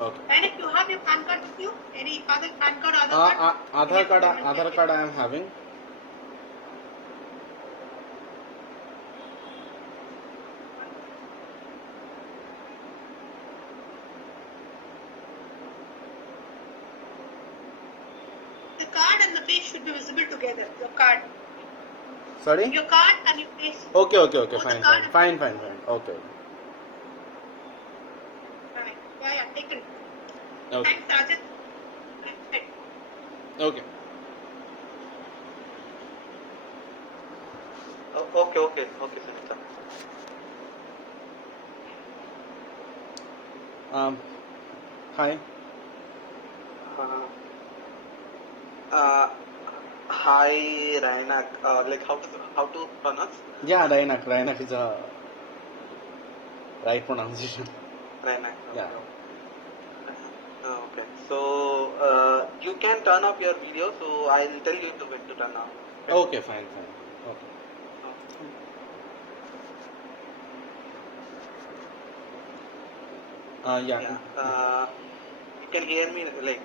Okay. And if you have your PAN card with you, any other PAN card or Aadhaar card? Aadhaar card I am having. The card and the face should be visible together. Your card. Sorry? Your card and your face. Okay, Both fine. the card Fine. Okay. Right. Yeah, taken. Okay. Thanks, Rajan. Okay. Okay, Sunita. Hi. Hi, Rainak. Like how to pronounce? Yeah, Rainak is a right pronunciation. Rainak. Yeah. Okay. So you can turn off your video. So I'll tell you when to turn off. Okay, fine. Okay. Yeah. You can hear me like.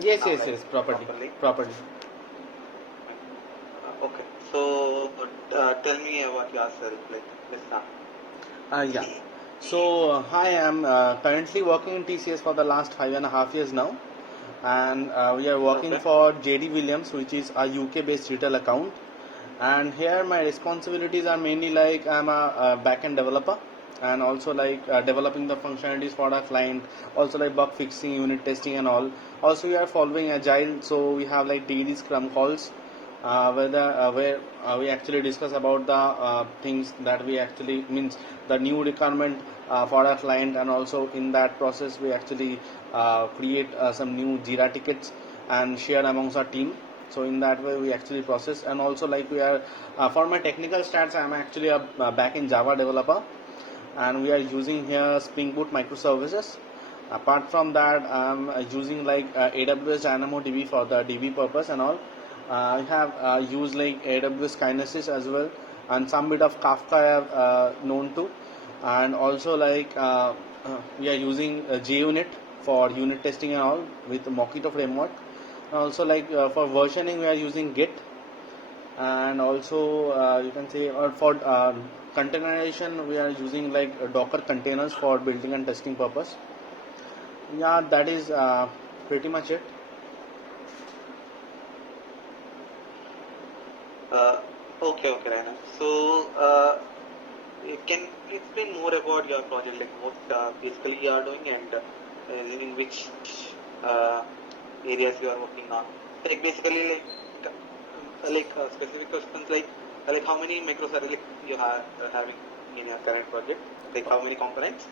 Yes, properly. Okay. So tell me about yourself. Like this now. Yeah. So, hi, I'm currently working in TCS for the last 5.5 years now, and we are working Okay. for JD Williams, which is a UK-based retail account. And here, my responsibilities are mainly like I'm a back-end developer, and also like developing the functionalities for our client, also like bug fixing, unit testing, and all. Also, we are following agile, so we have like daily Scrum calls where we actually discuss about the things that we actually means the new requirement for our client, and also in that process we actually create some new Jira tickets and share amongst our team. So in that way we actually process, and also like we are for my technical stats, I am actually a back-end Java developer, and we are using here Spring Boot microservices. Apart from that, I'm using like AWS DynamoDB for the DB purpose and all. I have used like AWS Kinesis as well, and some bit of Kafka I have known to, and also like we are using JUnit for unit testing and all with Mockito framework. And also like for versioning we are using Git, and also you can say or for containerization we are using like Docker containers for building and testing purpose. Yeah, that is pretty much it. Okay, Raina. So, you can explain more about your project, like what basically you are doing and in which areas you are working on. Like basically, like specific questions, like how many microservices you are having in your current project, like how many components.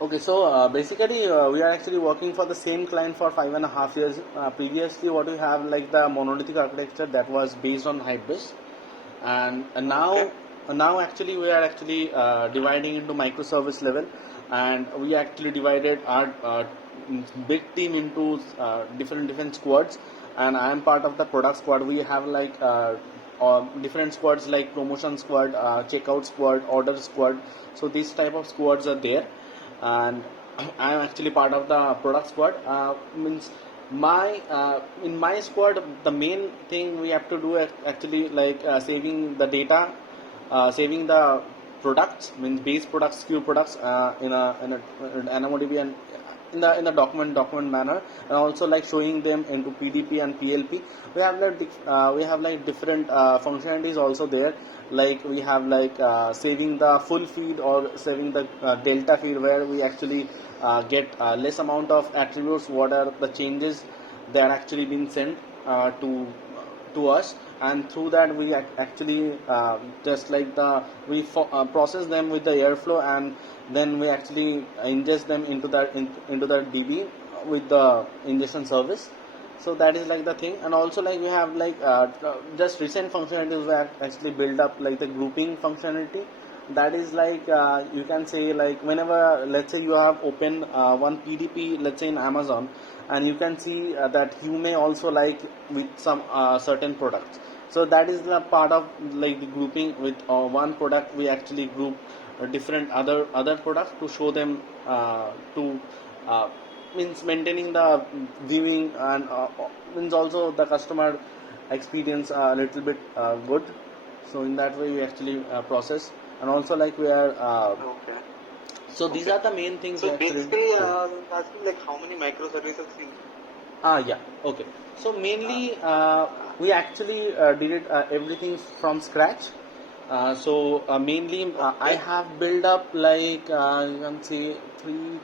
Okay, so basically we are actually working for the same client for 5.5 years. Previously, what we have like the monolithic architecture that was based on Hybris, and now Okay. now actually we are actually dividing into microservice level, and we actually divided our big team into different squads, and I am part of the product squad. We have like different squads like promotion squad, checkout squad, order squad. So these type of squads are there, and I am actually part of the product squad. Means my in my squad the main thing we have to do is actually like saving the data, saving the products, means base products, SKU products in NMODB and in the document manner, and also like showing them into PDP and PLP. We have like different functionalities also there, like we have like saving the full feed or saving the delta feed, where we actually get less amount of attributes, what are the changes that are actually being sent to us, and through that we actually just like process them with the Airflow, and then we actually ingest them into the DB with the ingestion service. So that is like the thing, and also like we have like just recent functionalities we have actually built up, like the grouping functionality. That is like you can say like whenever let's say you have open one PDP, let's say in Amazon, and you can see that you may also like with some certain products. So that is the part of like the grouping with one product. We actually group different other products to show them to means maintaining the viewing and means also the customer experience a little bit good. So in that way we actually process, and also like we are Okay. so these are the main things we So actually basically, do. asking like how many microservices you Yeah, okay. So mainly we actually did it everything from scratch. Mainly I Okay. have built up like you can say three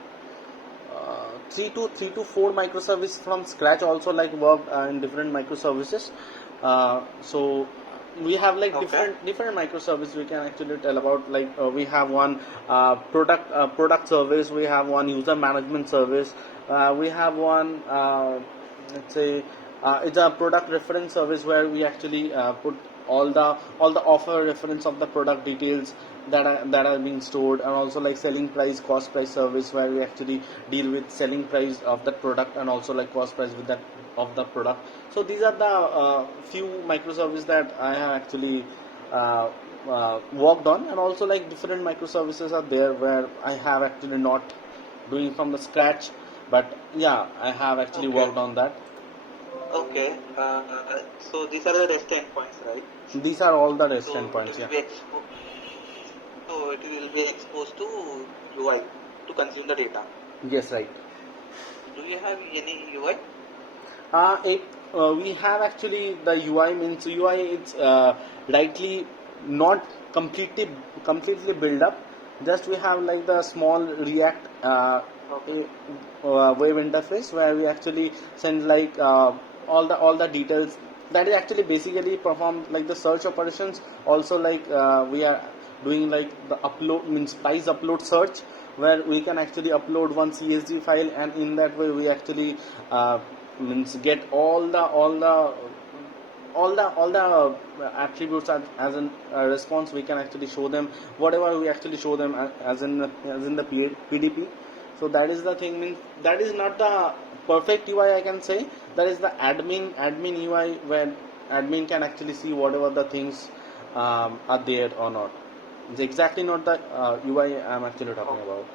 to four microservices from scratch. Also like worked in different microservices. So we have like Okay. different microservices we can actually tell about. Like we have one product service, we have one user management service, we have one let's say it's a product reference service where we actually put all the offer reference of the product details that are being stored, and also like selling price cost price service where we actually deal with selling price of that product and also like cost price with that of the product. So these are the few microservices that I have actually worked on, and also like different microservices are there where I have actually not doing from the scratch, but yeah, I have actually Okay. worked on that. Okay. So these are the REST endpoints, right? These are all the rest So it endpoints, will yeah. be exposed to UI to consume the data. Yes, right. Do you have any UI? It we have actually the UI, means UI it's rightly not completely built up. Just we have like the small React Okay. web interface where we actually send like all the details. That is actually basically perform like the search operations. Also like we are doing like the upload, means price upload search, where we can actually upload one CSV file, and in that way we actually means get all the attributes as a response. We can actually show them whatever we actually show them as in the PDP. So that is the thing, means that is not the perfect UI, I can say. That is the admin UI, where admin can actually see whatever the things are there or not. It's exactly not the UI I'm actually talking Okay. about.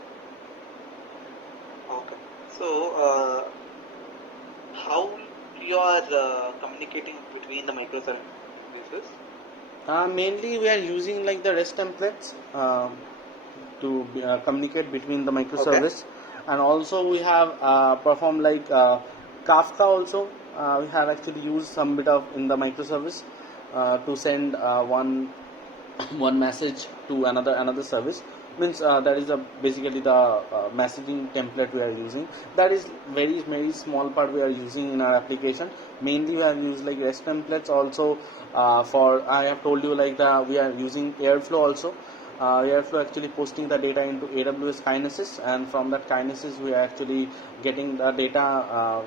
Okay. So how you are communicating between the microservices? Mainly, we are using like the REST templates to communicate between the Okay. microservice, and also we have performed like Kafka. Also, we have actually used some bit of in the microservice to send one message to another service. Means that is basically the messaging template we are using. That is very small part we are using in our application. Mainly we have used like REST templates. Also for I have told you like we are using Airflow also. Airflow actually posting the data into AWS Kinesis, and from that Kinesis we are actually getting the data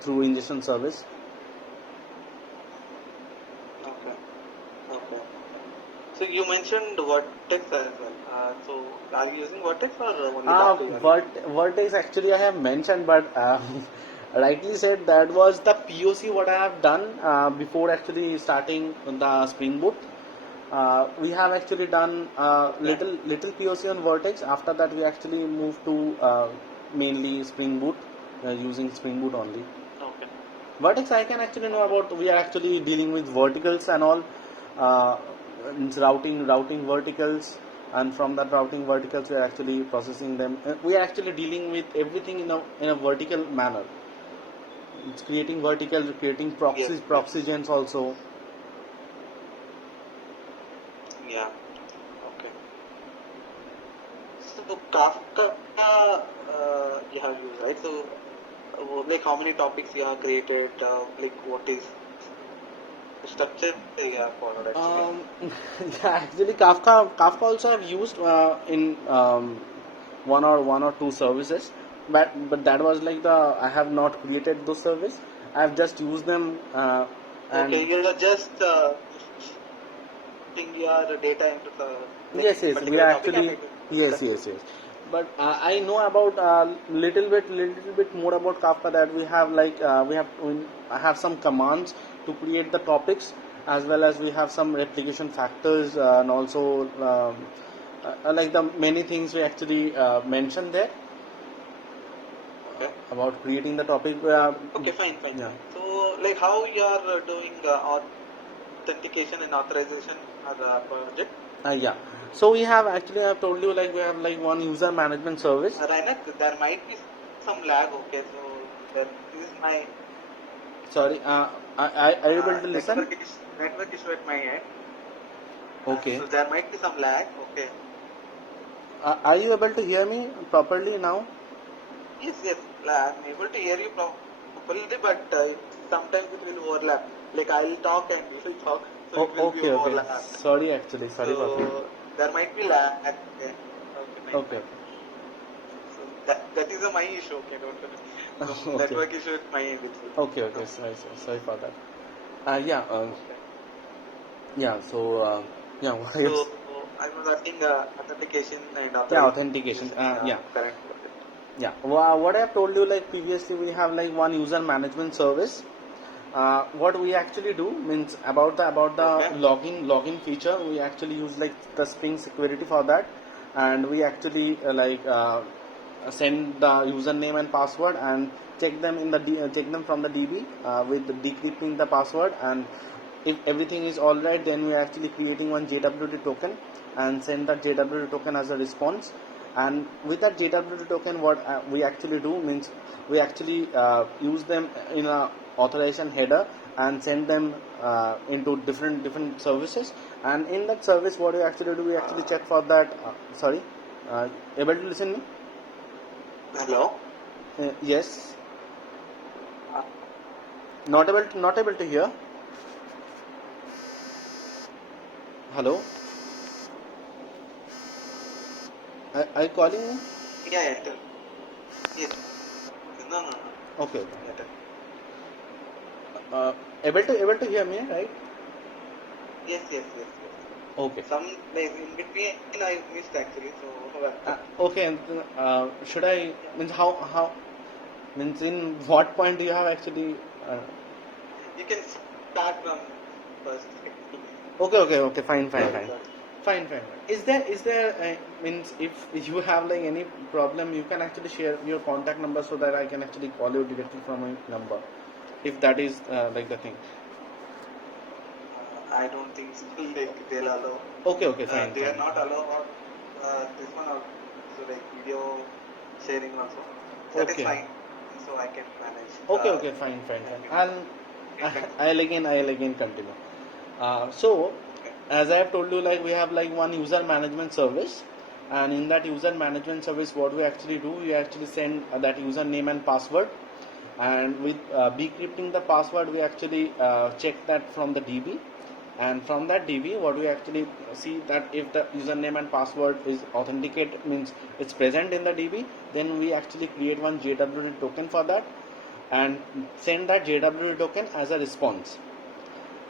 through ingestion service. Okay. Okay. So you mentioned Vertex as well. So are you using Vertex or only Kafka you are using? Vertex actually I have mentioned, but rightly said that was the POC what I have done before actually starting the Spring Boot. We have actually done Okay. little POC on Vertex. After that, we actually moved to mainly Spring Boot, using Spring Boot only. Okay. Vertex I can actually know Okay. about. We are actually dealing with verticals and all, uh, it's routing verticals, and from that routing verticals we are actually processing them. We are actually dealing with everything in a vertical manner. It's creating vertical, creating Yes. Yes. proxy gens also. Yeah. Okay. So Kafka you have used, right? So like how many topics you have created? Like what is the structure you have followed actually? Um, yeah, actually, Kafka also I've used in one or two services, but that was like I have not created those service. I've just used them, Okay, and you're just putting your data into the like yes, we particular are topic and actually it is yes, done. yes, yes. But I know about little bit more about Kafka, that we have like I have some commands to create the topics, as well as we have some replication factors and also like the many things we actually mentioned there Okay. about creating the topic. Okay, fine. Yeah. So, like, how you are doing authentication and authorization as a project? Yeah. So we have actually, I've told you, like we have like one user management service. Rainak, there might be some lag. Okay, so there is my Sorry, are you able to listen? network issue at my end. Okay. So there might be some lag. Okay. Are you able to hear me properly now? Yes. I'm able to hear you properly, but sometimes it will overlap. Like I'll talk and you will talk, so it will be Okay. overlap. Sorry, actually, sorry for that. So there might be lag. Okay. Okay. So that is my issue. Okay, don't worry. So Okay. network issue at my end itself. Okay. Sorry for that. Yeah. Yeah. So yeah. What So else? I was asking authentication and Yeah, authentication. Yeah. current project. Yeah. What I have told you, like previously, we have like one user management service. What we actually do means about the Okay. logging feature, we actually use like the Spring security for that, and we actually send the username and password and check them in the check them from the DB with decrypting the password, and if everything is all right, then we are actually creating one JWT token and send that JWT token as a response. And with that JWT token, what we actually do means we actually use them in a authorization header and send them into different services. And in that service, what we actually do, we actually check for that. Sorry, able to listen me? Hello. Yes. Uh, Not able to hear. Hello. Are you calling me? yeah. Tell. Yes. No. Okay. Yeah, tell. Able to hear me, right? Yes. Okay. Some like in between I missed actually. So Okay. And, should I means how means in what point do you have actually? you can start from first. Okay. Fine. Sorry. Is there means if you have like any problem, you can actually share your contact number so that I can actually call you directly from my number, if that is like the thing. I don't think so. Like they'll allow. Okay. Fine. They are not allow this one also like video sharing also. That is Okay. fine. So I can manage. Okay. Fine. I'll again continue. So, Okay. as I have told you, like we have like one user management service, and in that user management service, what we actually do, we actually send that username and password, and with decrypting the password, we actually check that from the DB, and from that DB, what we actually see that if the username and password is authenticated, means it's present in the DB, then we actually create one JWT token for that, and send that JWT token as a response.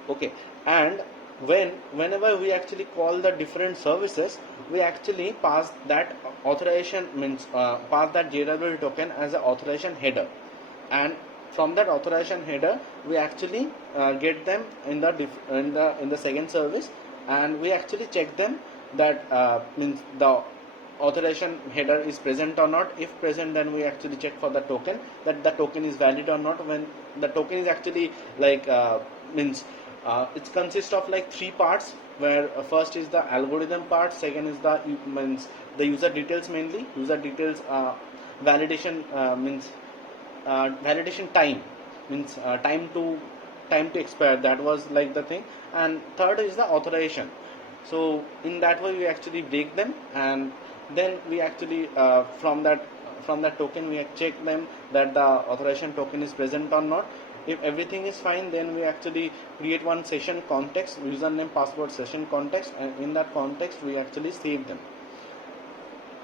Okay. And whenever we actually call the different services, we actually pass that authorization, means pass that JWT token as an authorization header, and from that authorization header, we actually get them in the second service, and we actually check them that means the authorization header is present or not. If present, then we actually check for the token, that the token is valid or not. When the token is actually like means it consists of like three parts, where first is the algorithm part, second is the means the user details, mainly user details, validation means validation time, means time to expire, that was like the thing, and third is the authorization. So in that way we actually break them, and then we actually from that token we check them that the authorization token is present or not. If everything is fine, then we actually create one session context, username password session context, and in that context we actually save them,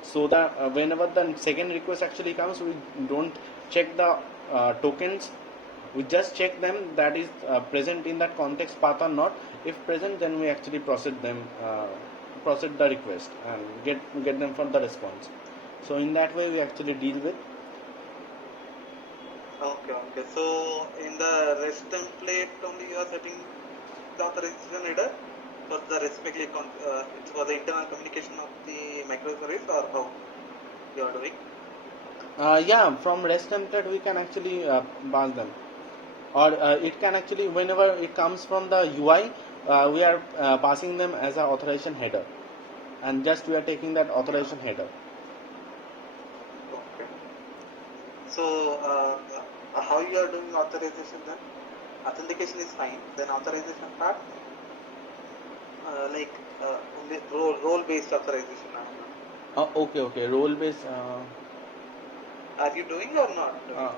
so that whenever the second request actually comes, we don't check the tokens, we just check them that is present in that context path or not. If present, then we actually process the request and get them for the response. So in that way we actually deal with. Okay. So in the REST template only you are setting the authorization header? for the respectively it's for the internal communication of the microservice, or how you are doing? Yeah, from REST template we can actually pass them, or it can actually, whenever it comes from the UI, we are passing them as an authorization header, and just we are taking that authorization header. Okay. So how you are doing authorization then? Authentication is fine. Then authorization part, like role based authorization. Okay, role based. Are you doing or not doing?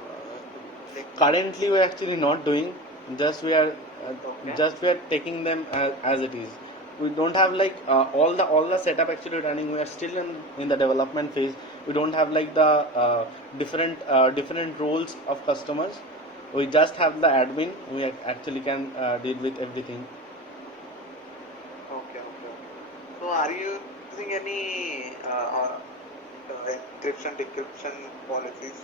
Like, Currently, we are actually not doing. Just we are, Okay. just we are taking them as it is. We don't have like all the setup actually running. We are still in the development phase. We don't have like the different roles of customers. We just have the admin. We actually can deal with everything. Okay. So are you using any encryption decryption policies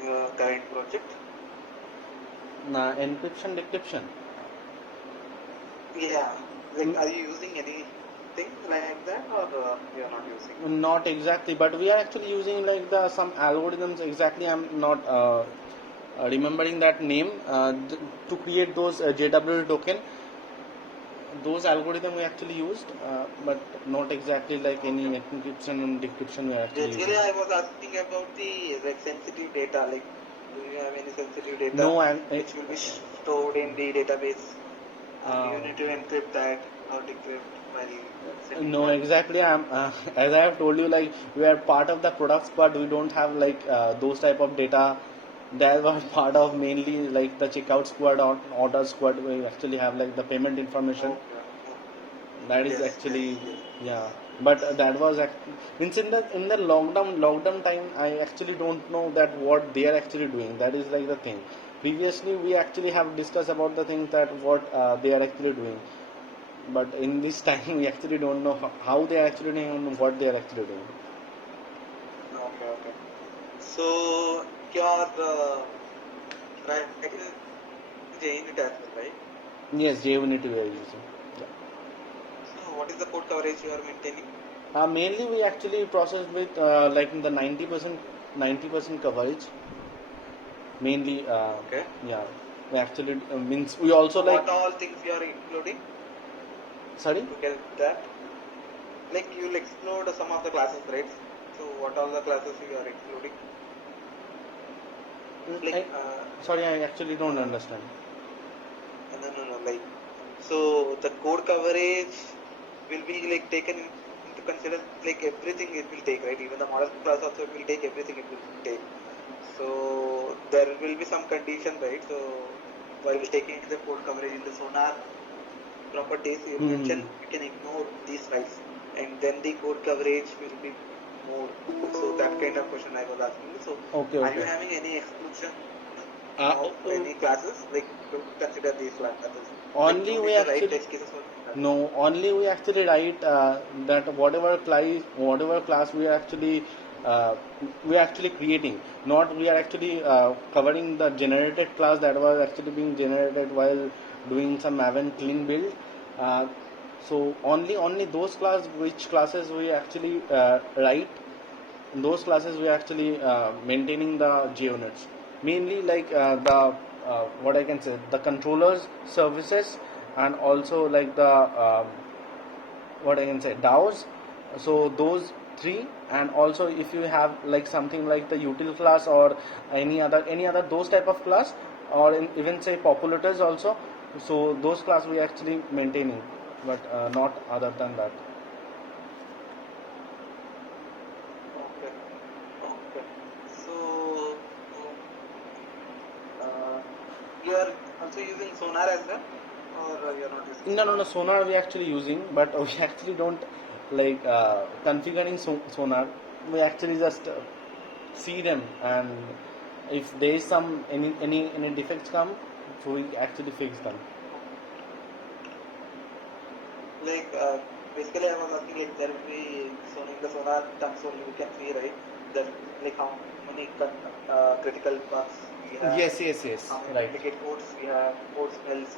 in your current project? Encryption, decryption. Yeah. Like, are you using anything like that, or you are not using? Not exactly, but we are actually using like the some algorithms. Exactly, I'm not remembering that name to create those JWT token. Those algorithm we actually used, but not exactly like any Okay. encryption and decryption we are actually Basically, using. I was asking about the like sensitive data. Like, do you have any sensitive data No, which will be stored in the database, and you uh, need to encrypt that or decrypt while sending no, that? exactly. I'm as I have told you, like we are part of the products, but we don't have like those type of data. That were part of mainly like the checkout squad or order squad. We actually have like the payment information. Okay. That is Yes. actually, yeah. But that was means in the lockdown time. I actually don't know that what they are actually doing. That is like the thing. Previously, we actually have discussed about the things that what they are actually doing. But in this time, we actually don't know how they are actually doing and what they are actually doing. Okay. So your writing is JUnit as well, right? Yes, JUnit we are using. Yeah. So what is the code coverage you are maintaining? Mainly, we actually process with like the 90% coverage. Mainly, Okay. yeah. We actually means we also So like. what all things you are including Sorry. to get that? Like, you'll exclude some of the classes, right? So what all the classes you are including? Like, Sorry, I actually don't uh, understand. no. Like, so the code coverage will be like taken into consider, like everything it will take, right? Even the model class also it will take everything it will take. So there will be some condition, right? So while taking the code coverage in the Sonar properties, you Hmm. mentioned you can ignore these files, and then the code coverage will be more. So that kind of question I was asking. So Okay, are you okay. having any exclusion Uh, of any classes? Like, to consider these classes. Like, only no we need to write actually test cases for these classes. no, only we actually write that whatever class we are actually creating. Not we are actually covering the generated class that was actually being generated while doing some Maven clean build. Uh, so only those which classes we actually write. In those classes we are actually maintaining the JUnits, mainly like the what I can say, the controllers services, and also like the what I can say, DAOs. So those three, and also if you have like something like the util class or any other those type of class, or even say populators also. So those class we are actually maintaining, but not other than that. Okay. So uh, you are also using Sonar as well, or you are not using No. Sonar? Sonar we actually using, but we actually don't like configuring Sonar. We actually just see them, and if there is any defects come, so we actually fix them. Like, basically, I was asking, like, there will be, so in the Sonar console you can see, right, that like how many critical bugs we have, Yes, how many right. duplicate codes we have, code smells,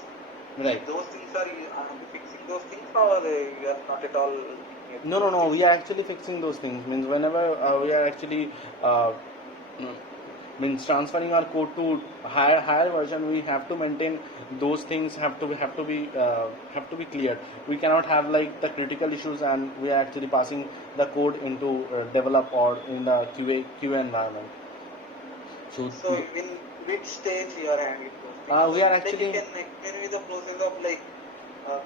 Right. Those things are you fixing those things, or you are not at all looking at No, no, those no. things? We are actually fixing those things. Means whenever we are actually mm, means transferring our code to higher version, we have to maintain those things. Have to be cleared. We cannot have like the critical issues, and we are actually passing the code into develop or in the QA environment. So So in which stage you are handling those things? we are Like you actually can explain me the process of like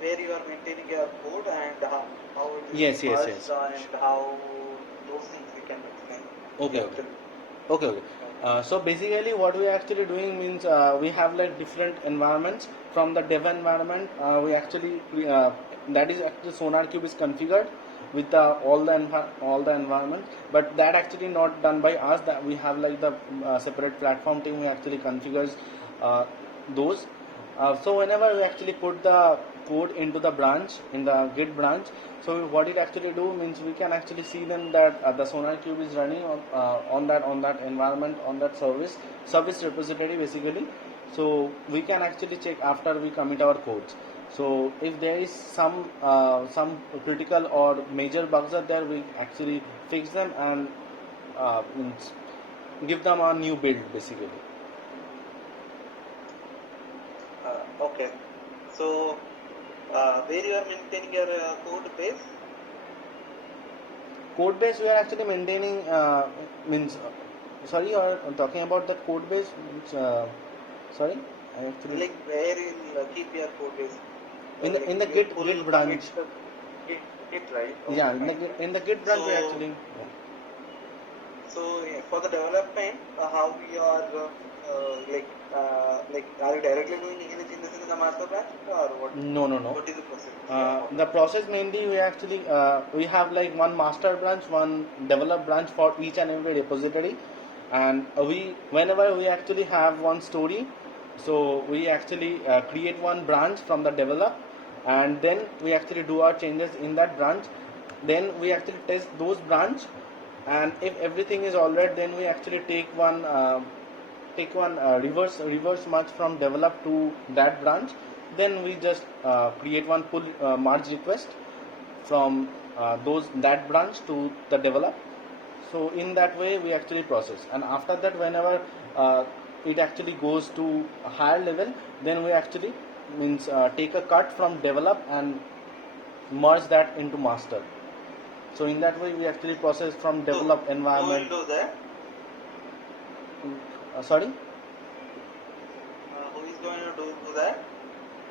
where you are maintaining your code and how it is yes, yes, merged yes. and how those things you can explain. Okay, Yeah, okay. tell me. Okay, okay. So basically, what we are actually doing means we have like different environments. From the dev environment, we actually that is actually SonarQube is configured with all the environment, but that actually not done by us. That we have like the separate platform team who actually configures uh, those. So whenever we actually put the code into the branch in the Git branch, so what it actually do means we can actually see then that the SonarQube is running on that environment on that service repository basically. So we can actually check after we commit our codes. So if there is some critical or major bugs are there, we actually fix them and means give them a new build basically. Okay. So where you are maintaining your code base? Code base we are actually maintaining means sorry you are talking about the code base which, sorry I actually Like where you will keep your code base? Like in the your git full git commit branch. Git, right? Yeah, Okay, fine. in the git branch we So actually So for the development, how we are like are you directly doing any changes in the master branch or what? no. What is the process? Yeah, follow. The process mainly we actually we have like one master branch, one develop branch for each and every repository, and we whenever we actually have one story, so we actually create one branch from the develop, and then we actually do our changes in that branch. Then we actually test those branch, and if everything is alright, then we actually take one reverse merge from develop to that branch. Then we just create one pull merge request from those that branch to the develop. So in that way we actually process, and after that whenever it actually goes to a higher level, then we actually means take a cut from develop and merge that into master. So in that way we actually process from So develop who will environment. do that? Sorry. Who is going to do that?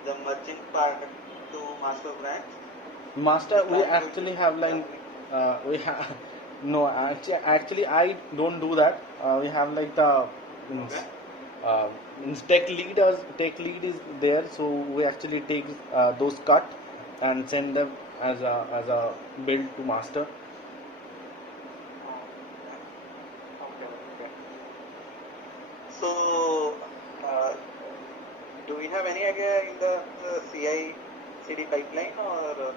The merging part to master branch. The Master, we client will actually have like we have no actually I don't do that. We have like the means, okay. tech lead is there, so we actually take those cut and send them as a build to master. Okay. Okay. So do we have any idea in the CI CD pipeline or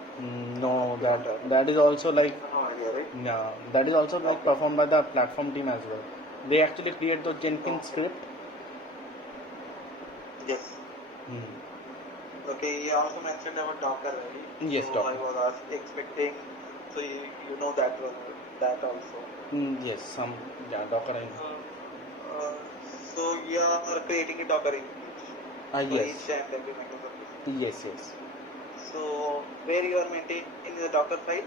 No, we don't have? that is also like No idea, right? yeah, that is also like Okay. performed by the platform team as well. They actually create the Jenkins Okay. script. Yes. Hmm. Okay, you also mentioned about Docker, right? Yes, So Docker. I was expecting, so you know that also. Yes, some Docker I know. Uh, so you are creating a Docker image for Yes, each and every microservice. yes. So where you are maintaining the Docker file?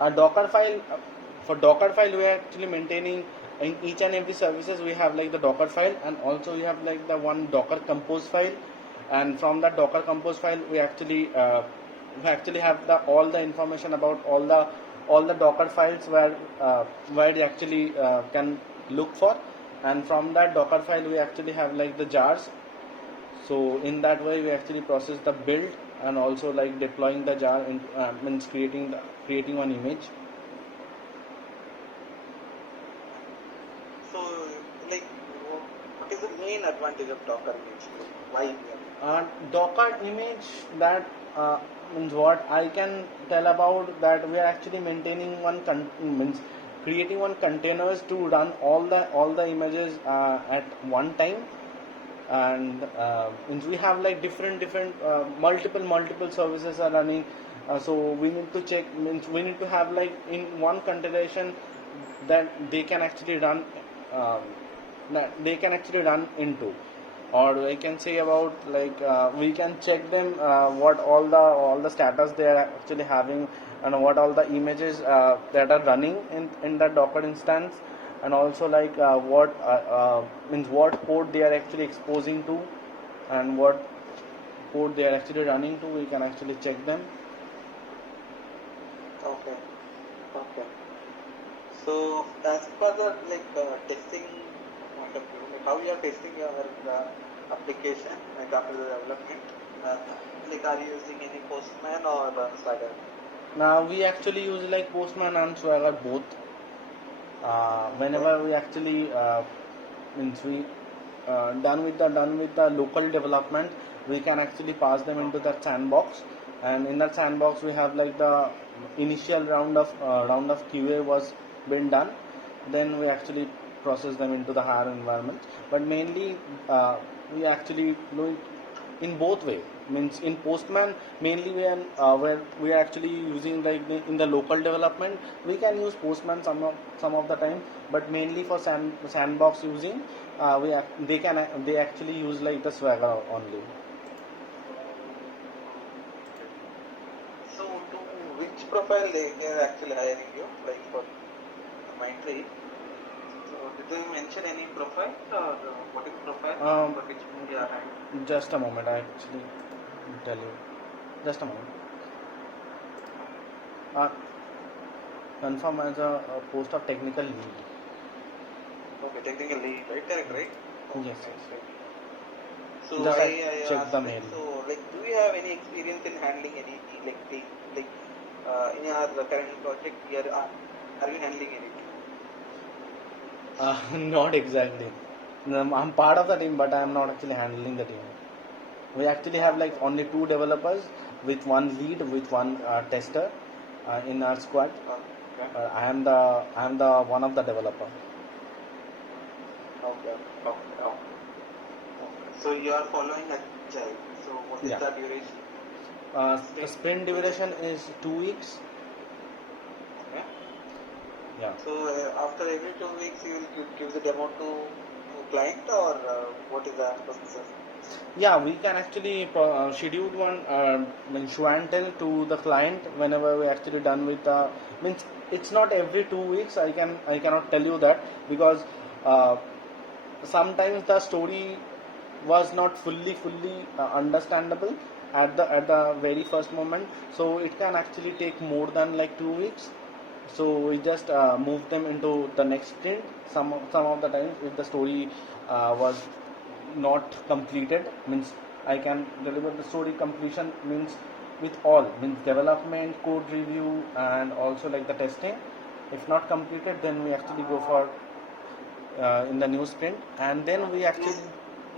A Docker file for Docker file we are actually maintaining in each and every services we have like the Docker file, and also we have like the one Docker compose file, and from that Docker compose file we actually have the all the information about all the Docker files where they actually can look for, and from that Docker file we actually have like the jars. So in that way we actually process the build and also like deploying the jar in means creating one image. So like what is the main advantage of Docker image? Like, why we are? Docker image that means what I can tell about that we are actually maintaining means creating one containers to run all the images at one time, and means we have like different multiple services are running. So we need to check, means we need to have like in one configuration that they can actually run, um, that they can actually run into, or I can say about like we can check them what all the status they are actually having, and what all the images that are running in that Docker instance, and also like what means what port they are actually exposing to, and what port they are actually running to. We can actually check them. Okay. Okay. So as per the testing point of view, like how you are testing your application, like after the development, uh, like are you using any Postman or Swagger? Now we actually use like Postman and Swagger both. Whenever we actually means we done with the local development, we can actually pass them into that sandbox, and in that sandbox we have like the initial round of QA was been done. Then we actually process them into the higher environment. But mainly we actually do it in both way. Means in Postman mainly where we are actually using like in the local development, we can use Postman some of the time, but mainly for sandbox using, they actually use like the Swagger only. So to which profile they are actually hiring you, like for Mindtree? So did they mention any profile or what is profile for which they are hiring? Just a moment, I actually tell you. Just a moment. Uh, Confirm as a post of technical lead. Okay, technical lead, right? Correct, right? Okay, Yes, right, yes. right. So Just I I check asked the like, mail. so like, do you have any experience in handling any like in your current project here? Are you handling anything? Not exactly. I'm part of the team, but I'm not actually handling the team. We actually have like Okay, only two developers with one lead, with one tester in our squad. okay, I am the one of the developer. okay, okay, okay. So you are following Agile. So what is Yeah. the duration? The Sprint sprint duration duration. is 2 weeks. Okay. Yeah. So after every 2 weeks, you will give the demo to client or what is the process? Yeah, we can actually schedule one means show and tell to the client whenever we actually done with the, means it's not every 2 weeks. I cannot tell you that, because uh, sometimes the story was not fully understandable at the very first moment, so it can actually take more than like 2 weeks. So we just move them into the next sprint. Some of the times if the story was not completed, means I can deliver the story completion, means with all, means development, code review, and also like the testing. If not completed, then we actually go for in the new sprint, and then we Is actually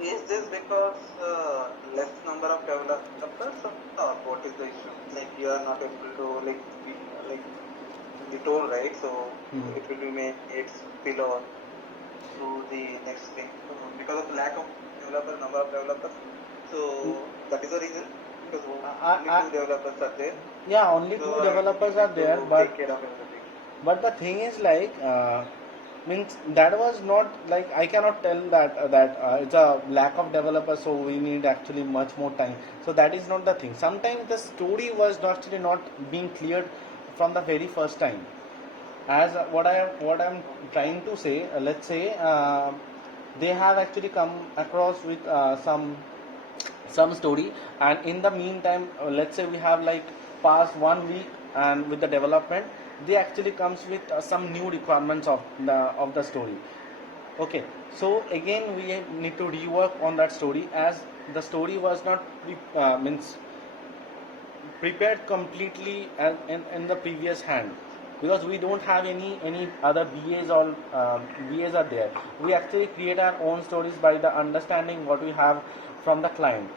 is this because less number of developers or what is the issue? Like you are not able to like the tool, right? So Mhm. it will be made spill over to the next thing because of lack of developers, number of developers. So that is the reason because only I, two developers are there. yeah, only So two developers you are need there, to but take care of everything. the thing is like means that was not like, I cannot tell that it's a lack of developers, so we need actually much more time. So that is not the thing. Sometimes the story was actually not being cleared from the very first time. As what I'm trying to say, let's say they have actually come across with some story, and in the meantime, let's say we have like past 1 week, and with the development, they actually comes with some new requirements of the story. Okay, so again we need to rework on that story, as the story was not means prepared completely in the previous hand, because we don't have any other BAs, or BAs are there. We actually create our own stories by the understanding what we have from the client.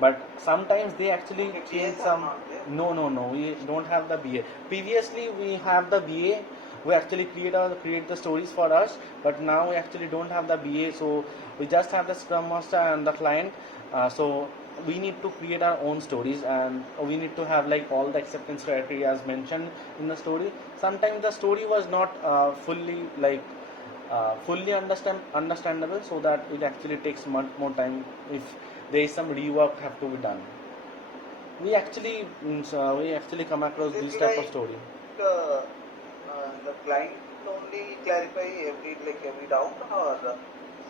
But sometimes they actually Okay, change PS are some. not there. No, we don't have the BA. Previously we have the BA, we actually create the stories for us, but now we actually don't have the BA, so we just have the Scrum Master and the client. So we need to create our own stories, and we need to have like all the acceptance criteria as mentioned in the story. Sometimes the story was not fully understandable, so that it actually takes much more time if there is some rework have to be done. We actually come across Is this it type of like story. the client only clarify every doubt, or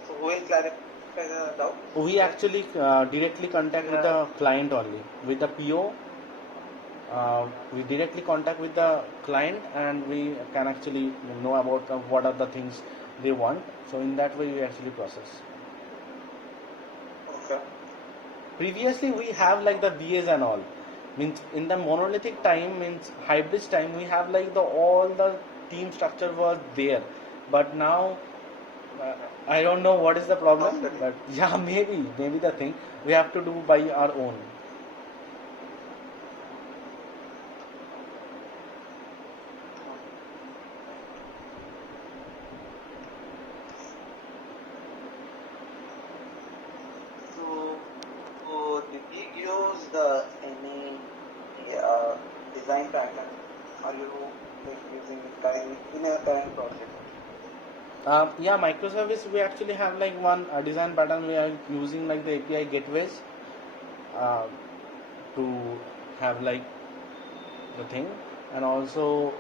so who will clarify the doubt? We actually directly contact with Yeah. the client only, with the PO. We directly contact with the client, and we can actually know about what are the things they want. So in that way we actually process. Okay. Previously we have like the VAs and all, means in the monolithic time, means hybrid time, we have like the all the team structure was there, but now uh, I don't know what is the problem, Hospital. but yeah, maybe the thing we have to do by our own. So did you use any design pattern? Are you like using it in a current project? Yeah, microservice, we actually have like one design pattern. We are using like the API gateways uh, to have like the thing, and also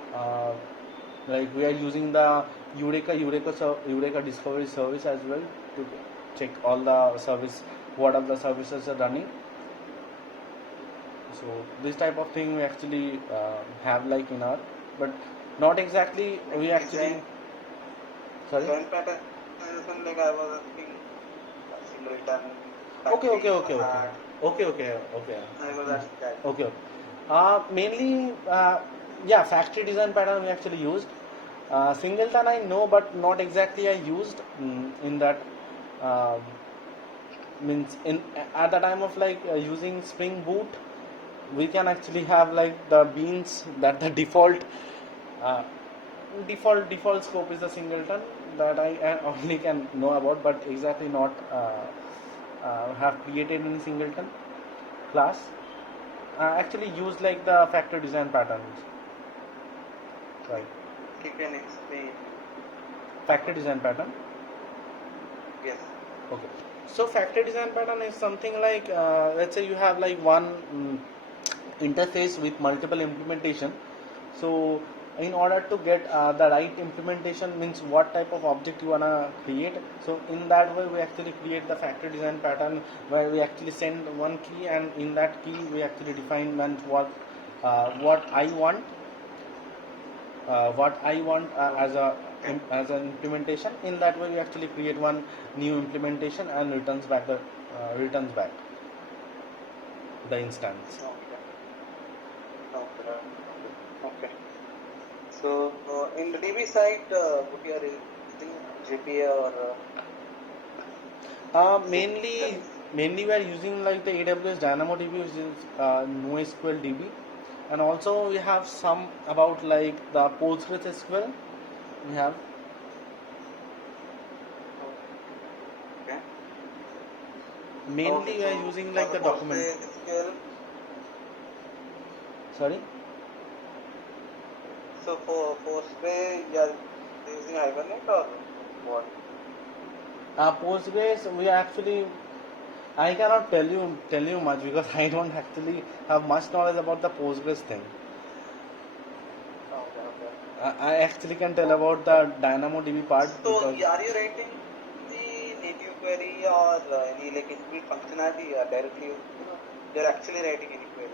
like we are using the Eureka Discovery service as well to check all the service, what are the services are running. So this type of thing we actually have like in our, but not exactly Like we actually. design Sorry. design pattern is like I was asking singleton, Okay, okay, factory, okay, okay, hazard. okay, okay, okay. I was asking that. Okay, okay. Mainly, yeah, factory design pattern we actually used. Singleton I know, but not exactly I used in that. Uh, Means in at the time of like using Spring Boot, we can actually have like the beans that the uh, default scope is the singleton that I only can know about, but exactly not have created in singleton class. Actually use like the factory design patterns, right? You can explain. Factory design pattern. Yes. Okay. So factory design pattern is something like let's say you have like one interface with multiple implementation. So in order to get the right implementation, means what type of object you wanna create. So in that way we actually create the factory design pattern, where we actually send one key, and in that key we actually define what I want, as an implementation. In that way we actually create one new implementation and returns back the instance. Okay. Okay. Okay. So in the DB side, would you are using JPA or Mainly, we are using like the AWS DynamoDB, which is NoSQL DB, and also we have some about like the PostgreSQL. We have okay? mainly Okay. we are So using for like the the document. PostgreSQL, Sorry. so for Postgre, you are using Hibernate or what? Postgres, we actually, I cannot tell you much because I don't actually have much knowledge about the Postgres thing. Okay. Okay. I actually can tell about the DynamoDB part So because are you writing the native query or any like inbuilt functionality directly? You're actually writing any query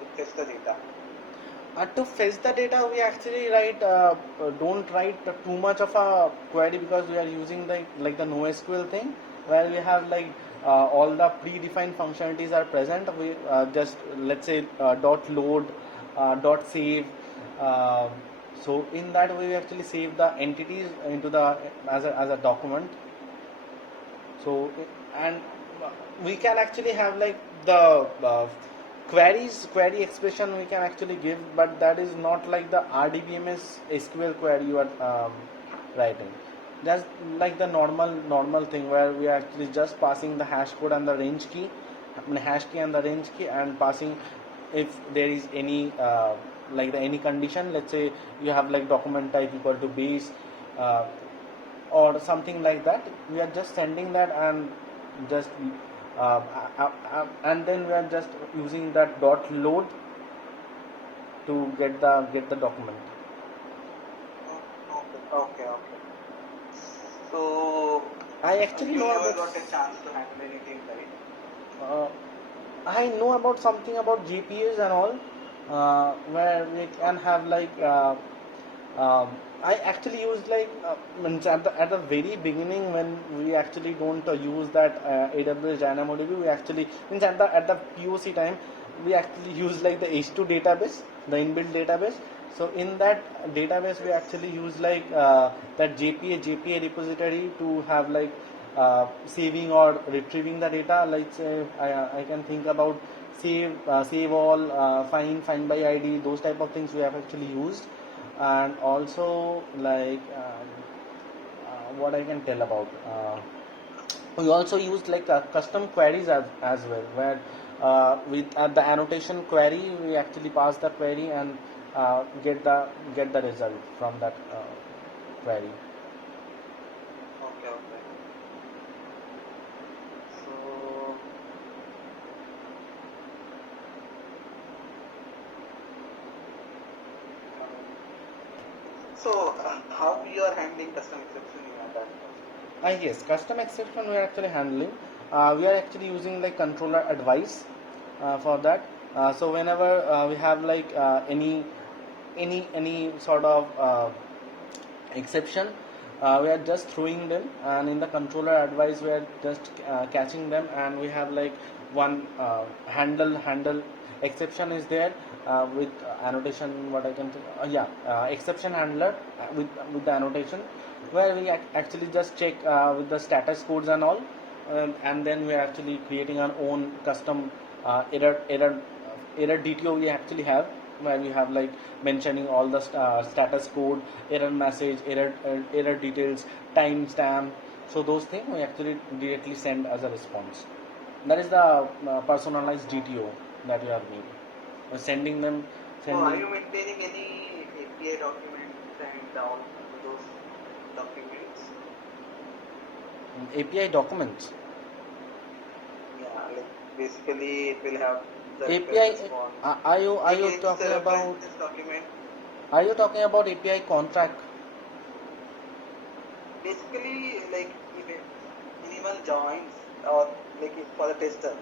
to fetch the data. to fetch the data, we actually don't write too much of a query, because we are using the NoSQL thing, where we have like all the predefined functionalities are present. We just let's say dot load, dot save. Uh, so in that way, we actually save the entities into the as a document. So and we can actually have like the query expression we can actually give, but that is not like the RDBMS SQL query you are writing. That's like the normal thing where we are actually just passing the hash code and the range key, hash key and the range key, and passing if there is any like the any condition. Let's say you have like document type equal to base uh, or something like that. We are just sending that and just and then we are just using that dot load to get the document. Okay. So I actually you know never about got a chance to handle anything, right? uh, I know about something about GPUs and all, where we can have like I actually used like means at the very beginning when we actually don't use that AWS DynamoDB. We actually means at the POC time we actually use like the H2 database, the inbuilt database. So in that database we actually use like that JPA repository to have like saving or retrieving the data. Like say I can think about save all, find by ID, those type of things we have actually used. And also like what I can tell about we also used like custom queries as well, where with at the annotation query we actually pass the query and get the result from that query. Okay. So how you are handling custom exception in that? Yes, custom exception we are actually handling. We are actually using like controller advice for that. So whenever we have like any sort of exception, we are just throwing them, and in the controller advice we are just catching them, and we have like one handle exception is there with annotation. What I can exception handler with the annotation, where we actually just check with the status codes and all, and then we are actually creating our own custom error DTO we actually have, where we have like mentioning all the status code, error message, error details, timestamp. So those things we actually directly send as a response. That is the personalized DTO that you have made. Sending them So are sending you maintaining any API documents and all those documents? API documents. Yeah, like basically it will have the API. request response. Are Like you it's talking a about reference document. API contract? Basically, like if anyone joins or like if for the tester,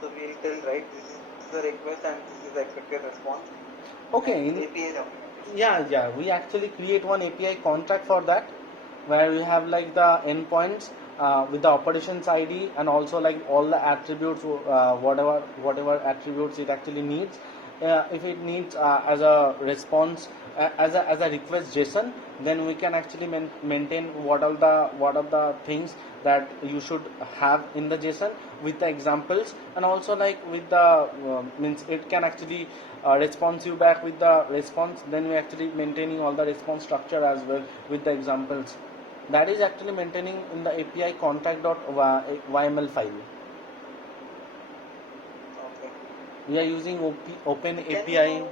so we'll tell right this is the request and this is the expected response Okay, and API document. yeah, we actually create one API contract for that, where we have like the endpoints with the operations ID, and also like all the attributes, whatever attributes it actually needs. If it needs as a response, as a request JSON, then we can actually maintain what are the things that you should have in the JSON with the examples, and also like with the means it can actually response you back with the response. Then we actually maintaining all the response structure as well with the examples. That is actually maintaining in the API contact.yml file. Okay. We are using Open Can API. you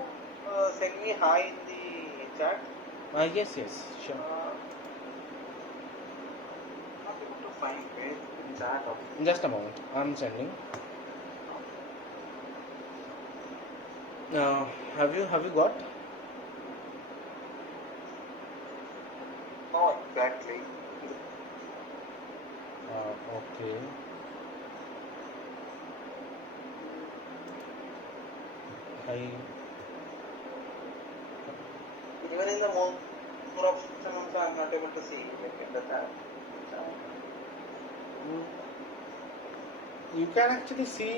send me hi in the chat? Yes, sure. Not able to find where in chat or Just a moment, I'm sending. Have you got? not exactly. Okay. Even in the more option also I'm not able to see like in the tab. You can actually see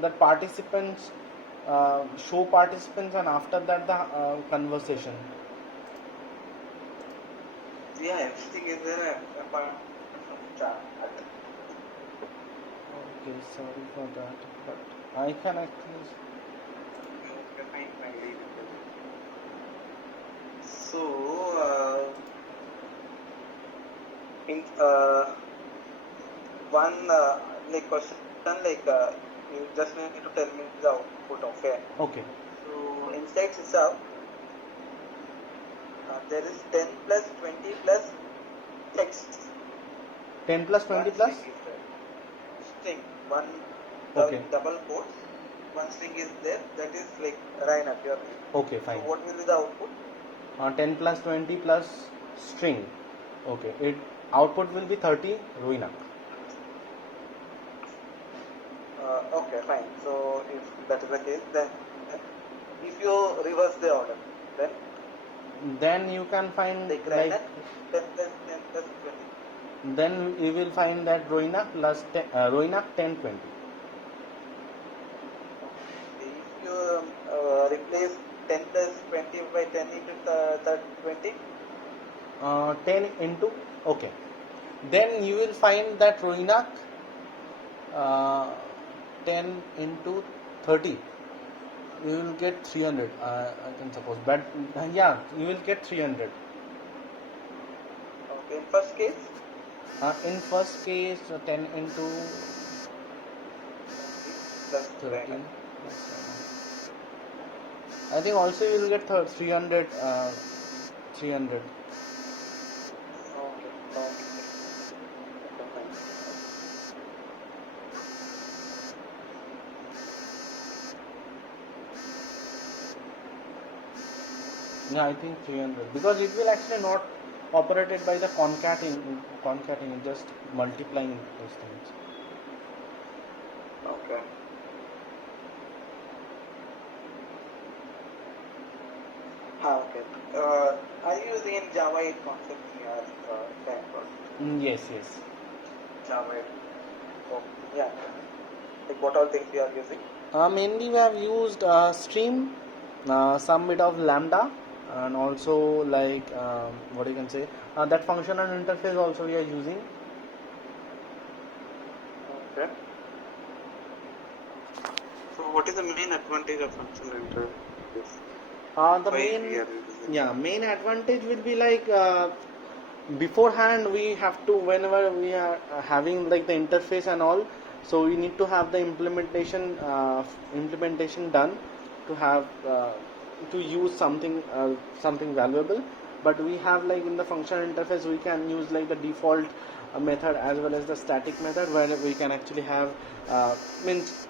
the participants, show participants, and after that the conversation. Yeah, everything is there apart from chat. Okay, sorry for that, but I can actually. Okay, fine, fine, leave it. So, in one like question, like you just need to tell me the output. Okay. Okay. So inside SysApp, there is 10 plus 20 plus text. 10 plus 20 One plus. string is there. String. One Okay. double quotes. One string is there. That is like Rhina purely. Okay, So fine. what will be the output? 10 plus 20 plus string. Okay. It output will be 30 Ruina. Okay, fine. So if that is the case, then if you reverse the order, Then you can find like like. Rhina 10 plus 10 plus 20. Then you will find that Ruina plus Ruina 10 20. If you replace 10 plus 20 by 10 into 20, 10 into. Okay. Then you will find that Ruina 10 into 30. You will get 300. I can suppose, but yeah, you will get 300. okay, in first case, In first case, 10 into 20 plus 13. Rhina. I think also you will get 300. 300. Okay, okay. Okay, fine. Yeah, I think 300 because it will actually not operated by the concatenating, just multiplying those things. Okay. Okay. Are you using any Java 8 concept in your framework? Yes, yes. Java 8. Oh, yeah. Like what all things you are using? Mainly we have used Stream, some bit of Lambda, and also like what you can say that functional interface also we are using. Okay. So what is the main advantage of functional interface? The Why main we are using? main advantage will be like beforehand we have to, whenever we are having like the interface and all, so we need to have the implementation done to have to use something valuable. But we have like in the functional interface we can use like the default method as well as the static method, where we can actually have means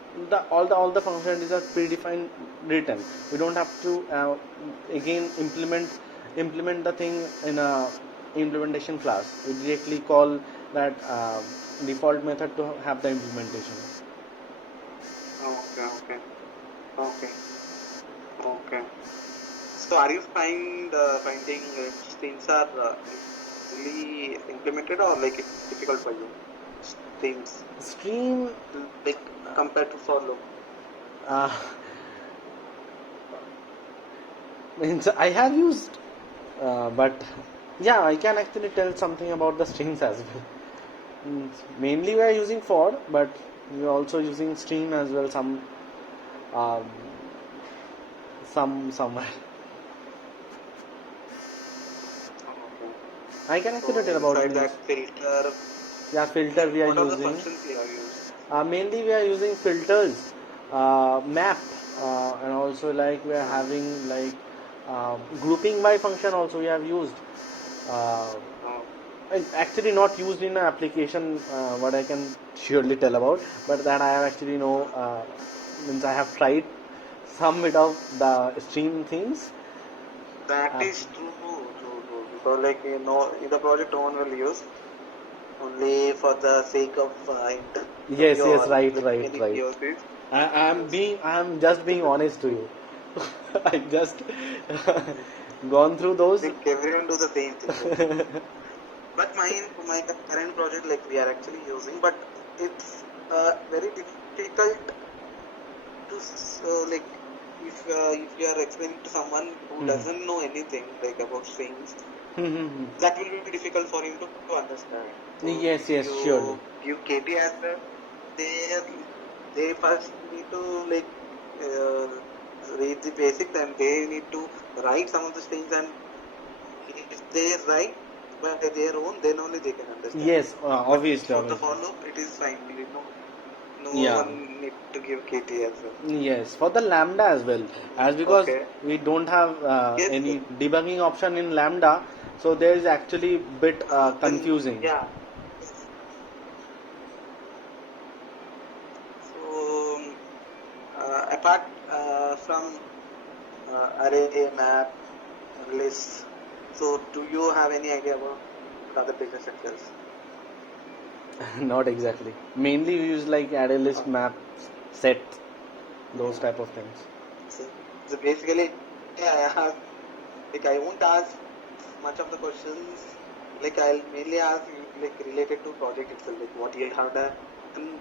all the functionalities are predefined written. We don't have to again implement the thing in a implementation class. We directly call that default method to have the implementation. Okay, okay, okay, okay. So are you finding things are easily implemented or like it's difficult for you? Things Stream like compared to for loop. uh, means I have used but yeah, I can actually tell something about the streams as well. Mainly we are using for, but we are also using stream as well um, somewhere. Okay. I can actually So tell about inside this. that filter, Yeah, filter we are what are the using. functions you have used? Mainly we are using filters, map, and also like we are having like grouping by function also we have used. Uh, Oh, Actually not used in an application, what I can surely tell about, but that I have actually know means I have tried some bit of the stream things. that is true, because like in the project no one will use only for the sake of Yes, interview yes, or right, like right, any right. POCs. I'm just being honest to you. I just gone through those. Like everyone do the same thing. But my current project like we are actually using, but it's very difficult to like if you are explaining to someone who doesn't know anything like about strings, that will be difficult for him to understand. So Yes, if yes, you surely. give KT as well, they they first need to like read the basics, and they need to write some of the things, and if they write by their own, then only they can understand. Yes, But obviously, for the obviously. follow, it is fine. You know, no Yeah. one need to give KT as well. Yes, for the Lambda as well, as because Okay. we don't have Yes. any debugging option in Lambda, so there is actually bit Then, confusing. yeah. So apart from array, map, list, so do you have any idea about other data structures? Not exactly. Mainly we use like array list, map, set, those type of things. So basically, yeah, I have, like I won't ask much of the questions. Like I'll mainly ask like related to project itself, like what you have done,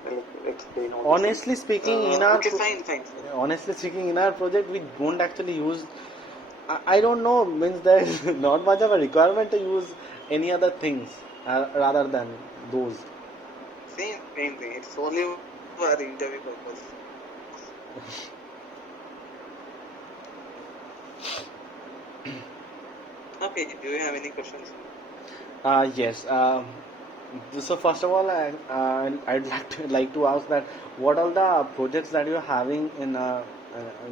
like explain all those Honestly things. speaking, in our Okay, fine. honestly speaking, in our project we don't actually use. I don't know. Means there is not much of a requirement to use any other things rather than those. Same thing. It's only for the interview purpose. Okay, do you have any questions? Yes. So first of all, I'd like to ask that what are the projects that you're having in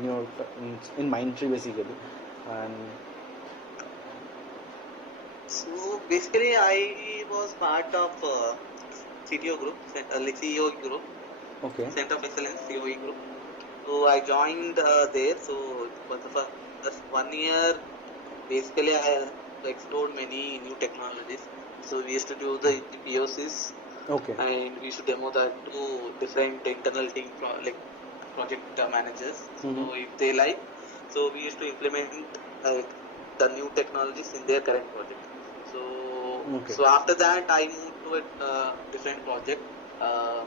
your in Mindtree basically, and So basically, I was part of CTO group, like CEO group, okay. Center of Excellence COE group. So I joined there. So for the first 1 year, basically I explored many new technologies. So we used to do the POCs, Okay. and we used to demo that to different internal team like project managers. Mhm. So if they like, so we used to implement uh, the new technologies in their current project. So Okay. so after that I moved to a different project. Uh,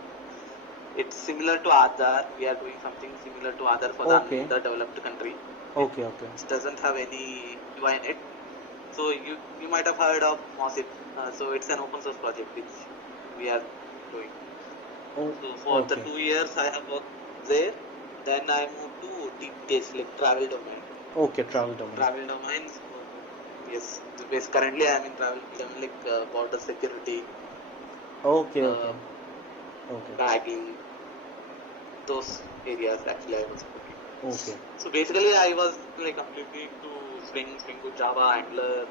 it's similar to Aadhaar. We are doing something similar to Aadhaar for the Okay. underdeveloped country. Okay. Okay. It doesn't have any UI in it. So you might have heard of Mossip. So it's an open source project which we are doing. Oh, So for the okay. 2 years I have worked there. Then I moved to TPS, like travel domain. Okay. Travel domain. Travel domain. So yes, currently I am in travel domain, like border security, Okay. Okay. uh, Okay. bagging, those areas actually I was working. Okay. So basically I was like completely into Spring Boot, Java, Angular.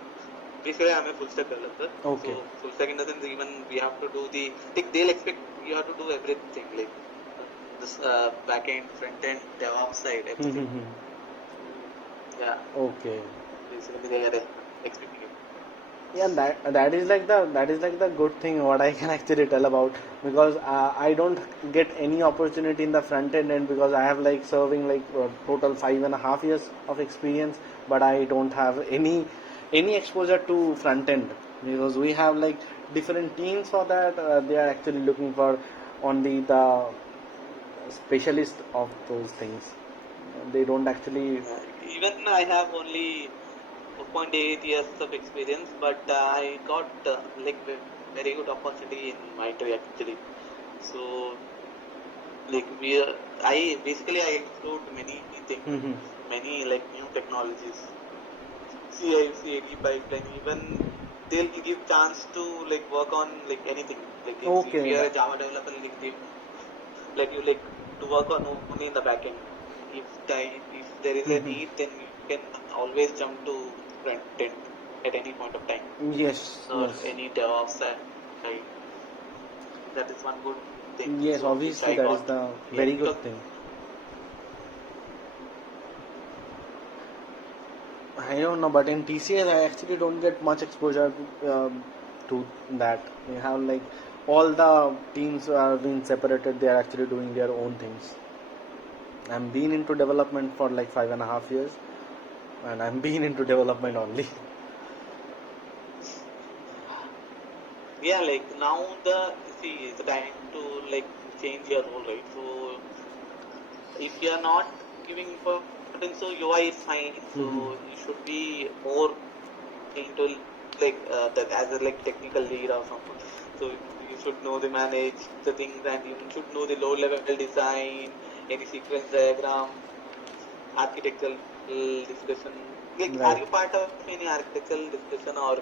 Basically I'm a full stack developer. Okay. So full stack in the sense, even we have to do like they'll expect you have to do everything, like this back end, front end, DevOps side, everything. Yeah, Okay. basically they are expecting it. Yeah, that is like the good thing what I can actually tell about, because I don't get any opportunity in the front end because I have like serving like total 5.5 years of experience, but I don't have any exposure to front end because we have like different teams for that. They are actually looking for only the specialist of those things. They don't actually. Even I have only 4.8 years of experience, but I got like very good opportunity in my trade actually. So like I basically I explored many things, many like new technologies, CI/CD pipeline. Even they'll give chance to like work on like anything. Like if Okay. you are a Java developer, like they like you like to work on only in the backend. If there is a need, then you can always jump to front end at any point of time, Yes. or Yes. any DevOps side. That is one good thing. Yes, So which obviously I that is got the here, very good because thing. I don't know, but in TCS I actually don't get much exposure to that. They have like all the teams are being separated. They are actually doing their own things. I'm been into development for like 5.5 years, and I'm been into development only. yeah, like now the time to like change your role, right? So if you are not giving importance, so UI is fine. So you should be more into like that as a like technical lead or something. So you should know the manage the things, and you should know the low level design, any sequence diagram, architectural discussion. Like, are Right. you part of any architectural discussion, or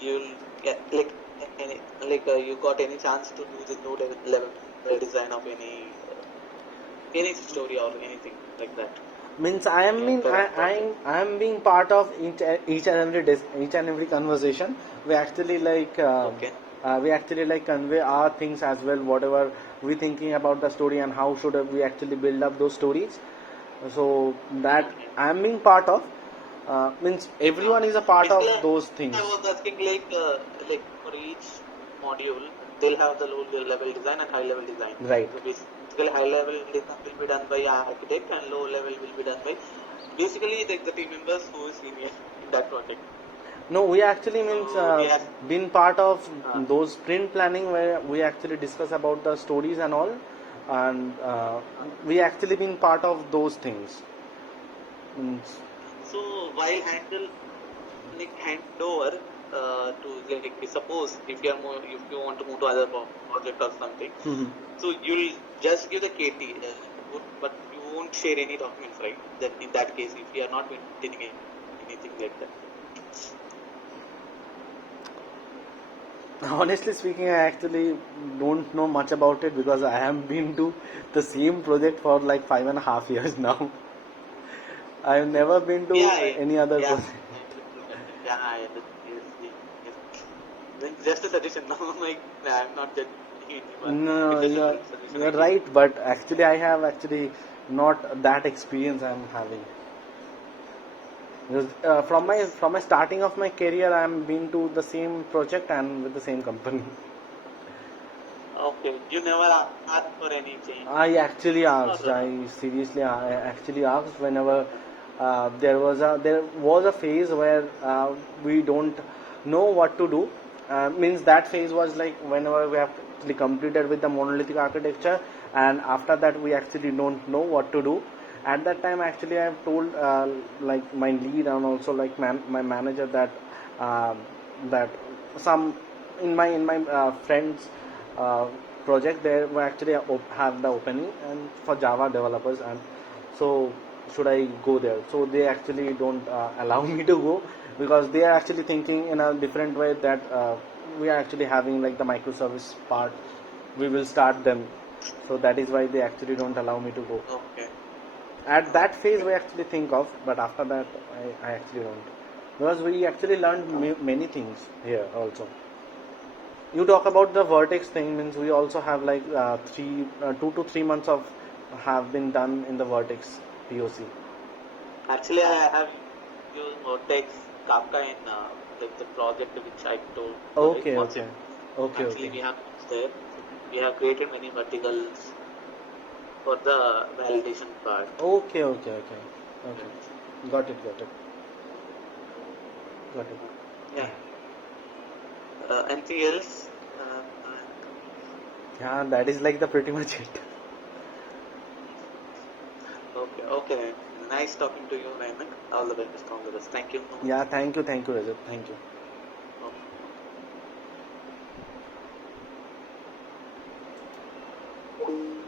you'll get like any like you got any chance to do the low level design of any story or anything like that? Means I am Yeah, being for a project. I am being part of each and every conversation. We actually Okay. we actually like convey our things as well, whatever we thinking about the story and how should we actually build up those stories. So that Okay. I am being part of, means everyone is a part of Basically, those I things. was asking like for each module, they'll have the low level design and high level design. Right. So basically, high level design will be done by architect, and low level will be done by basically the team members who is senior in that project. No, we actually means So they are been part of uh, those sprint planning where we actually discuss about the stories and all, and uh, we actually been part of those things. Means, so while handover to like suppose if you are if you want to move to other project or something, mhm. so you'll just give the KT, but you won't share any documents, right? That in that case, if you are not maintaining anything like that. Honestly speaking, I actually don't know much about it because I have been to the same project for like 5.5 years now. I've never been to Yeah, any other yeah, project. I understood that. Yeah, I understood. Yes, yes, yes. Then just a suggestion. No, like I'm not judging anyone. No, It's just a you're, suggestion you're I'm giving. right, but actually, I have actually not that experience I'm having. Because, from my starting of my career, I'm been to the same project and with the same company. Okay, you never asked for any change, I actually or asked. I seriously, I actually asked whenever there was a phase where we don't know what to do. Means that phase was like whenever we have actually completed with the monolithic architecture, and after that we actually don't know what to do. At that time, actually, I have told like my lead and also like my manager that um that some in my friends uh, project there were actually have the opening and for Java developers, and so should I go there? So they actually don't allow me to go because they are actually thinking in a different way that we are actually having like the microservice part, we will start them, so that is why they actually don't allow me to go. okay, At that phase okay, we actually think of, but after that I actually don't, because we actually learned many things here also. You talk about the vertex thing, means we also have like 2 to 3 months of have been done in the vertex POC. Actually, I have used Vertex Kafka in like the project which I told, right? Okay, okay, Concept. okay, Actually, okay, we have used there. We have created many verticals for the validation part. okay, okay, okay, Yes. okay. Got it, got it, got it. Yeah. Anything else? Yeah, that is like the pretty much it. Okay, okay. Nice talking to you, Raymond. All the best, all the best. Thank you so much. Yeah, thank you, Rajat, thank you. Okay.